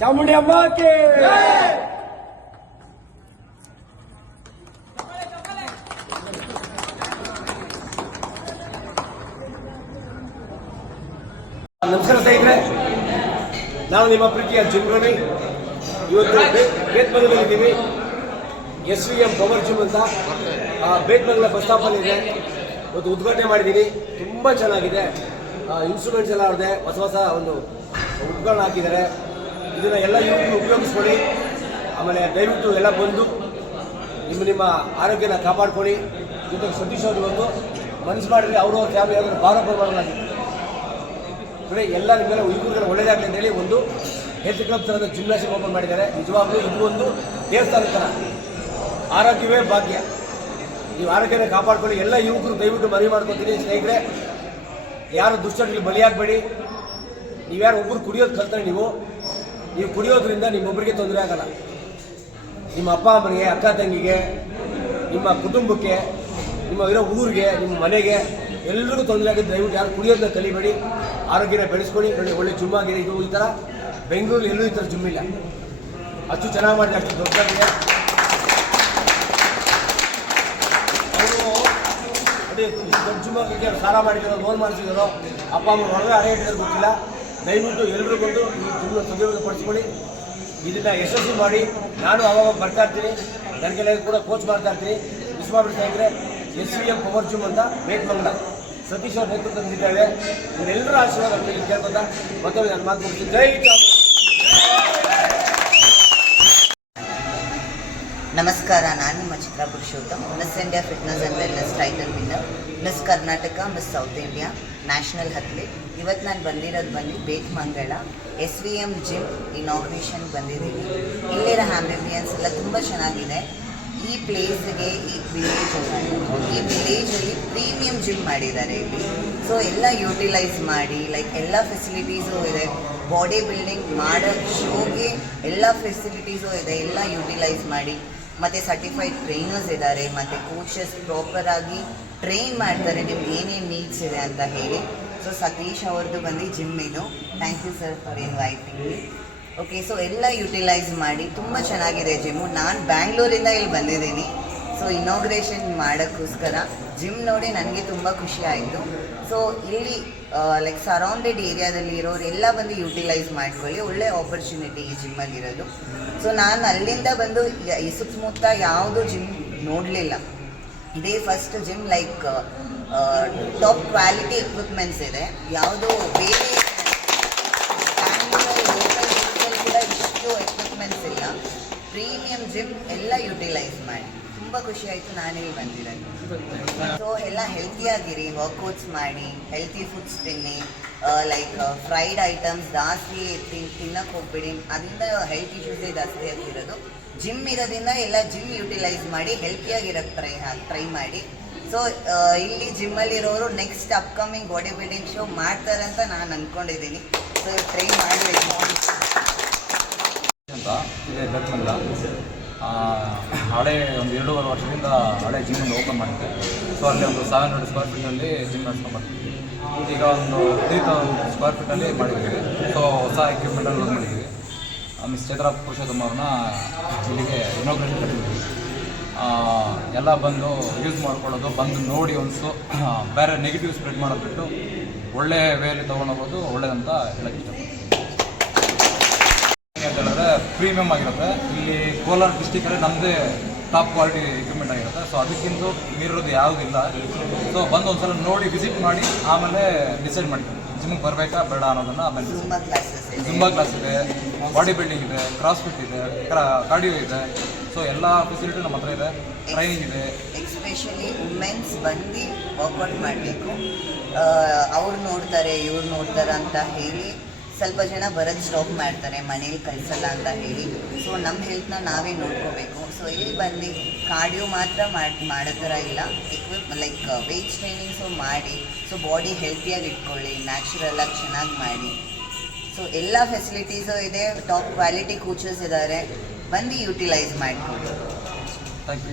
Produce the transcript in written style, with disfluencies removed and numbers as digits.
ಚಾಮುಂಡಿ ಅಮ್ಮಕ್ಕೆ ನಮಸ್ಕಾರ ಸ್ನೇಹಿತರೆ, ನಾವು ನಿಮ್ಮ ಪ್ರೀತಿಯ ಜಿಮ್ ರವಿ. ಇವತ್ತು ಬೇತ್ಮಂಗಲಲ್ಲಿದ್ದೀವಿ. SVM ಪವರ್ ಜಿಮ್ ಅಂತ ಬೇತ್ಮಂಗಲ ಬಸ್ ಸ್ಟಾಪಲ್ಲಿ ಇದೆ. ಇವತ್ತು ಉದ್ಘಾಟನೆ ಮಾಡಿದ್ದೀನಿ. ತುಂಬ ಚೆನ್ನಾಗಿದೆ. ಇನ್ಸ್ಟ್ರೂಮೆಂಟ್ಸ್ ಎಲ್ಲ ಇದೆ, ಹೊಸ ಹೊಸ ಒಂದು ಉಪಕರಣ ಹಾಕಿದ್ದಾರೆ. ಇದನ್ನು ಎಲ್ಲ ಯುವಕರು ಉಪಯೋಗಿಸ್ಕೊಳ್ಳಿ. ಆಮೇಲೆ ದಯವಿಟ್ಟು ಎಲ್ಲ ಬಂದು ನಿಮ್ಮ ಆರೋಗ್ಯನ ಕಾಪಾಡ್ಕೊಳ್ಳಿ. ಜೊತೆಗೆ ಸತೀಶ್ ಅವರು ಇವತ್ತು ಮನಸ್ಸು ಮಾಡಿದ್ರೆ ಅವರು ಅವ್ರ ಫ್ಯಾಮಿಲಿ ಅವರು ಭಾರಪರವಾಗಿತ್ತು. ಎಲ್ಲ ನಿಮ್ಮೆಲ್ಲ ಯುವಕರಿಗೆಲ್ಲ ಒಳ್ಳೆಯದಾಗಲಿ ಅಂತೇಳಿ ಒಂದು ಹೆಲ್ತ್ ಕ್ಲಬ್ ಥರದ ಜಿಮ್ನಾಸ್ಟಿಕ್ ಓಪನ್ ಮಾಡಿದ್ದಾರೆ. ನಿಜವಾಗ್ಲೂ ಇದು ಒಂದು ದೇವಸ್ಥಾನ ಥರ. ಆರೋಗ್ಯವೇ ಭಾಗ್ಯ. ನೀವು ಆರೋಗ್ಯನ ಕಾಪಾಡ್ಕೊಳ್ಳಿ. ಎಲ್ಲ ಯುವಕರು ದಯವಿಟ್ಟು ಮನವಿ ಮಾಡ್ಕೊತೀನಿ. ಸ್ನೇಹಿತರೆ, ಯಾರು ದುಶ್ಚಟಗಳಿಗೆ ಬಲಿಯಾಗಬೇಡಿ. ನೀವ್ಯಾರು ಒಬ್ಬರು ಕುಡಿಯೋದು ಕಲ್ತಾರೆ, ನೀವು ಕುಡಿಯೋದ್ರಿಂದ ನಿಮ್ಮೊಬ್ಬರಿಗೆ ತೊಂದರೆ ಆಗಲ್ಲ. ನಿಮ್ಮ ಅಪ್ಪ ಅಮ್ಮನಿಗೆ, ಅಕ್ಕ ತಂಗಿಗೆ, ನಿಮ್ಮ ಕುಟುಂಬಕ್ಕೆ, ನಿಮ್ಮ ಇರೋ ಊರಿಗೆ, ನಿಮ್ಮ ಮನೆಗೆ ಎಲ್ಲರಿಗೂ ತೊಂದರೆ ಆಗುತ್ತೆ. ದಯವಿಟ್ಟು ಯಾರು ಕುಡಿಯೋದನ್ನ ಕಲಿಬೇಡಿ. ಆರೋಗ್ಯನ ಬೆಳೆಸ್ಕೊಳ್ಳಿ. ಒಳ್ಳೆ ಜಿಮ್ ಆಗಿದೆ ಇದು. ಈ ಥರ ಬೆಂಗಳೂರು ಎಲ್ಲೂ ಈ ಥರ ಜಿಮ್ ಇಲ್ಲ. ಅಷ್ಟು ಚೆನ್ನಾಗಿ ಮಾಡಿದೆ, ಅಷ್ಟು ದೊಡ್ಡದಾಗಿದೆ. ಅವರು ಅದೇ ದೊಡ್ಡ ಜಿಮ್ ಆಗಲಿಕ್ಕೆ ಸಾಲ ಮಾಡಿದಾರೋ, ಲೋನ್ ಮಾಡಿಸಿದಾರೋ, ಅಪ್ಪ ಅಮ್ಮ ಹೊರಗೆ ಅಡೆ ಇಟ್ಟಿದ್ರು ಗೊತ್ತಿಲ್ಲ. ದಯವಿಟ್ಟು ಎಲ್ಲರೂ ಬಂದು ಈ ಜಿಮ್ನ ಸದುಪಯೋಗಪಡಿಸ್ಕೊಳ್ಳಿ. ಇದನ್ನು ಯಶಸ್ವಿ ಮಾಡಿ. ನಾನು ಅವಾಗ ಬರ್ತಾ ಇರ್ತೀನಿ, ನನಗೆಲ್ಲ ಕೂಡ ಕೋಚ್ ಮಾಡ್ತಾ ಇರ್ತೀನಿ. ಮಿಸ್ ಮಾಡಿಬಿಡ್ತಾ ಇದ್ದರೆ SVM ಪವರ್ ಜಿಮ್ ಅಂತ ಬೇತ್ಮಂಗಲ ಸತೀಶ್ ಅವ್ರ ನೇತೃತ್ವದಲ್ಲಿದ್ದಾಳೆ. ಎಲ್ಲರ ಆಶೀರ್ವಾದ ಕೇಳ್ಕೊತಾ ಮತ್ತೊಮ್ಮೆ ನನ್ನ ಮಾತು ಮುಗಿಸ್ತೀನಿ. ಜೈ ಚಾಮುಂಡಿ. ನಮಸ್ಕಾರ, ನಾನು ನಿಮ್ಮ Chitra Purushottam, miss India fitness and wellness title winner, miss Karnataka, miss south India, national athlete. ಇವತ್ತು ನಾನು ಬಂದಿರೋದು ಬೇತ್ಮಂಗಲ SVM ಜಿಮ್ ಇನಾಗ್ರೇಷನ್ ಬಂದಿದ್ದೀನಿ. ಇಲ್ಲಿರೋ ಆಂಬಿಯನ್ಸ್ ಎಲ್ಲ ತುಂಬ ಚೆನ್ನಾಗಿದೆ. ಈ ಪ್ಲೇಸ್ಗೆ ಈ ವಿಲೇಜಲ್ಲಿ ಪ್ರೀಮಿಯಂ ಜಿಮ್ ಮಾಡಿದ್ದಾರೆ ಇಲ್ಲಿ. ಸೊ ಎಲ್ಲ ಯೂಟಿಲೈಸ್ ಮಾಡಿ, ಲೈಕ್ ಎಲ್ಲ ಫೆಸಿಲಿಟೀಸು ಇದೆ. ಬಾಡಿ ಬಿಲ್ಡಿಂಗ್ ಮಾಡೋ ಶೋಗೆ ಎಲ್ಲ ಫೆಸಿಲಿಟೀಸು ಇದೆ. ಎಲ್ಲ ಯೂಟಿಲೈಸ್ ಮಾಡಿ. ಮತ್ತು ಸರ್ಟಿಫೈಡ್ ಟ್ರೈನರ್ಸ್ ಇದ್ದಾರೆ, ಮತ್ತು ಕೋಚಸ್ ಪ್ರಾಪರಾಗಿ ಟ್ರೈನ್ ಮಾಡ್ತಾರೆ ನಿಮ್ಗೆ ಏನೇನು ನೀಡ್ಸ್ ಇದೆ ಅಂತ ಹೇಳಿ. ಸೊ ಸತೀಶ್ ಅವ್ರದ್ದು ಬಂದು ಜಿಮ್ ಇದು. Thank you sir for inviting me. Okay, so ಎಲ್ಲ ಯುಟಿಲೈಸ್ ಮಾಡಿ. ತುಂಬ ಚೆನ್ನಾಗಿದೆ ಜಿಮ್ಮು. ನಾನು ಬ್ಯಾಂಗ್ಳೂರಿಂದ ಇಲ್ಲಿ ಬಂದಿದ್ದೀನಿ. ಸೊ ಇನಾಗ್ರೇಷನ್ ಮಾಡೋಕ್ಕೋಸ್ಕರ ಜಿಮ್ ನೋಡಿ ನನಗೆ ತುಂಬ ಖುಷಿ ಆಯಿತು. ಸೊ ಇಲ್ಲಿ ಲೈಕ್ ಸರೌಂಡೆಡ್ ಏರಿಯಾದಲ್ಲಿ ಇರೋರು ಎಲ್ಲ ಬಂದು ಯುಟಿಲೈಸ್ ಮಾಡ್ಕೊಳ್ಳಿ. ಒಳ್ಳೆ ಆಪರ್ಚುನಿಟಿ ಈ ಜಿಮ್ಮಲ್ಲಿರೋದು. ಸೊ ನಾನು ಅಲ್ಲಿಂದ ಬಂದು ಈ ಸುತ್ತಮುತ್ತ ಯಾವುದೂ ಜಿಮ್ ನೋಡಲಿಲ್ಲ. ಇದೇ first gym. Like top quality equipments ಇದೆ. ಯಾವುದೋ ಬೇರೆ ಎಕ್ವಿಪ್ಮೆಂಟ್ಸ್ ಇಲ್ಲ. ಪ್ರೀಮಿಯಂ ಜಿಮ್ ಎಲ್ಲ ಯುಟಿಲೈಸ್ ಮಾಡಿ. ತುಂಬ ಖುಷಿ ಆಯಿತು ನಾನಿಲ್ಲಿ ಬಂದಿರೋದು. ಸೊ ಎಲ್ಲ ಹೆಲ್ತಿಯಾಗಿರಿ, ವರ್ಕೌಟ್ಸ್ ಮಾಡಿ, ಹೆಲ್ತಿ ಫುಡ್ಸ್ ತಿನ್ನಿ. ಲೈಕ್ ಫ್ರೈಡ್ ಐಟಮ್ಸ್ ಜಾಸ್ತಿ ತಿನ್ನಕ್ಕೆ ಹೋಗ್ಬೇಡಿ. ಅದರಿಂದ ಹೆಲ್ತ್ ಇಶ್ಯೂಸೇ ಜಾಸ್ತಿ ಆಗ್ತಿರೋದು. ಜಿಮ್ ಇರೋದ್ರಿಂದ ಎಲ್ಲ ಜಿಮ್ ಯುಟಿಲೈಸ್ ಮಾಡಿ ಹೆಲ್ತಿಯಾಗಿರೋಕ್ಕೆ ಟ್ರೈ ಮಾಡಿ. ಸೊ ಇಲ್ಲಿ ಜಿಮ್ಮಲ್ಲಿರೋರು next upcoming body building show ಮಾಡ್ತಾರೆ ಅಂತ ನಾನು ಅಂದ್ಕೊಂಡಿದ್ದೀನಿ. ಸೊ ಟ್ರೈ ಮಾಡಬೇಕು ಅಂತ ಇದೆ ಬೇತ್ಮಂಗಲ. ಹಳೆ ಒಂದು 2.5 ವರ್ಷದಿಂದ ಹಳೆ ಜಿಮ್ಮನ್ನು ಓಪನ್ ಮಾಡಿದ್ದೆ. ಸೊ ಅಲ್ಲಿ ಒಂದು 700 ಸ್ಕ್ವೇರ್ ಫೀಟಲ್ಲಿ ಜಿಮ್ ನಡೆಸ್ಕೊಂಡ್ಬರ್ತಿದ್ವಿ. ಈಗ ಒಂದು 3000 ಸ್ಕ್ವೇರ್ ಫೀಟಲ್ಲಿ ಮಾಡಿದ್ದೀವಿ. ಸೊ ಹೊಸ ಎಕ್ವಿಪ್ಮೆಂಟಲ್ಲಿ ಯೂಸ್ ಮಾಡಿದ್ದೀವಿ. ಮಿಸ್ ಚೈತ್ರ ಪುರುಷೋತ್ತಮ್ ಅವ್ರನ್ನ ಇಲ್ಲಿಗೆ ಇನಾಗ್ರೇಷನ್ ಕಟ್ಟಿದ್ದೀವಿ. ಎಲ್ಲ ಬಂದು ಯೂಸ್ ಮಾಡ್ಕೊಳ್ಳೋದು, ಬಂದು ನೋಡಿ ಒಂದು ಬೇರೆ ನೆಗೆಟಿವ್ ಸ್ಪ್ರೆಡ್ ಮಾಡೋದು ಬಿಟ್ಟು ಒಳ್ಳೆ ವೇಲಿ ತೊಗೊಂಡೋಗೋದು ಒಳ್ಳೇದಂತ ಹೇಳೋಕ್ಕೆ ಇಷ್ಟಪಡ್ತೀನಿ. ಅಂತ ಹೇಳಿದ್ರೆ ಪ್ರೀಮಿಯಮ್ ಆಗಿರುತ್ತೆ. ಇಲ್ಲಿ ಕೋಲಾರ ಡಿಸ್ಟಿಕಲ್ಲಿ ನಮ್ಮದೇ ಟಾಪ್ ಕ್ವಾಲಿಟಿ ಎಕ್ವಿಪ್ಮೆಂಟ್ ಆಗಿರುತ್ತೆ. ಸೊ ಅದಕ್ಕಿಂತ ಮೀರೋದು ಯಾವುದಿಲ್ಲ. ಸೊ ಬಂದು ಒಂದ್ಸಲ ನೋಡಿ ವಿಸಿಟ್ ಮಾಡಿ ಆಮೇಲೆ ಡಿಸೈಡ್ ಮಾಡ್ತೀವಿ ಜಿಮ್ಗೆ ಬರಬೇಕಾ ಬೇಡ ಅನ್ನೋದನ್ನು. ಆಮೇಲೆ ಜುಂಬಾ ಕ್ಲಾಸ್ ಇದೆ, ಬಾಡಿ ಬಿಲ್ಡಿಂಗ್ ಇದೆ, ಕ್ರಾಸ್ ಫಿಟ್ ಇದೆ, ಕಾರ್ಡಿಯೋ ಇದೆ. ಸೊ ಎಲ್ಲ ಫೆಸಿಲಿಟಿ ನಮ್ಮ ಹತ್ರ ಇದೆ. ಟ್ರೈನಿಂಗ್ ಇದೆ. ಎಸ್ಪೆಷಲಿ ವುಮೆನ್ಸ್ ಬಂದು ವರ್ಕೌಟ್ ಮಾಡಬೇಕು. ಅವ್ರು ನೋಡ್ತಾರೆ, ಇವ್ರು ನೋಡ್ತಾರೆ ಅಂತ ಹೇಳಿ ಸ್ವಲ್ಪ ಜನ ಬರೋದು ಸ್ಟಾಪ್ ಮಾಡ್ತಾರೆ, ಮನೇಲಿ ಕಳಿಸಲ್ಲ ಅಂತ ಹೇಳಿ. ಸೊ ನಮ್ಮ ಹೆಲ್ತ್ನ ನಾವೇ ನೋಡ್ಕೋಬೇಕು. ಸೊ ಇಲ್ಲಿ ಬಂದು ಕಾರ್ಡಿಯೋ ಮಾತ್ರ ಮಾಡೋ ಥರ ಇಲ್ಲ, ಲೈಕ್ ವೆಯ್ಟ್ ಟ್ರೈನಿಂಗ್ಸು ಮಾಡಿ. ಸೊ ಬಾಡಿ ಹೆಲ್ತಿಯಾಗಿ ಇಟ್ಕೊಳ್ಳಿ, ನ್ಯಾಚುರಲಾಗಿ ಚೆನ್ನಾಗಿ ಮಾಡಿ. ಸೊ ಎಲ್ಲ ಫೆಸಿಲಿಟೀಸು ಇದೆ. ಟಾಪ್ ಕ್ವಾಲಿಟಿ ಕೋಚಸ್ ಇದ್ದಾರೆ, ಬಂದು ಯುಟಿಲೈಸ್ ಮಾಡಿಕೊಳ್ಳಿ. Thank you.